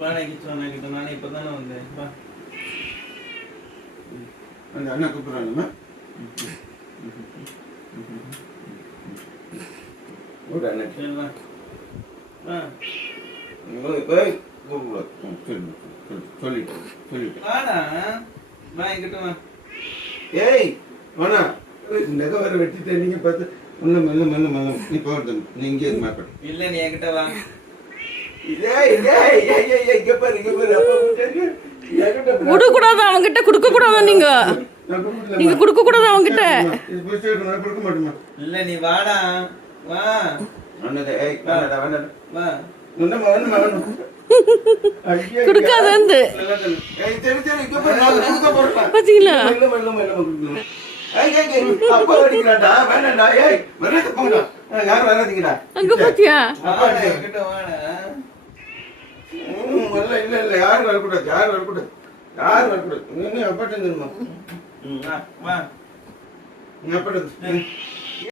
நானே இப்பதானே வந்தேன். வா அந்த அண்ணா கூப்பிடுறாங்கம்மா. ஒரு அண்ணா சரிங்களா? சொல்லிட்டு வாடா, வா என்கிட்ட வா. ஏய் வேணா நகை வர வெட்டிட்டு நீங்க பார்த்து மெல்ல மெல்ல மெல்ல மெல்ல நீ போகிறது நீ இங்கே மாட்டேன். இல்ல நீ என்கிட்ட வா. கொடுக்க கூடாது அவங்கிட்ட, கொடுக்க கூடாது. நீங்க நீங்க கொடுக்க கூடாது அவங்கிட்ட. கொடுக்க மாட்டோமா? இல்ல நீ வாடா, வா வா. கொடுக்காத வந்து பாத்தீங்களா? அங்க பாத்தியா? என்கிட்ட வாடா. இல்ல இல்ல யாரும் வரக்கூடாது, யாரும் வரக்கூடாது, யாரும் வரக்கூடாது. நீ அப்பாட்ட வா நீ அப்பாட்ட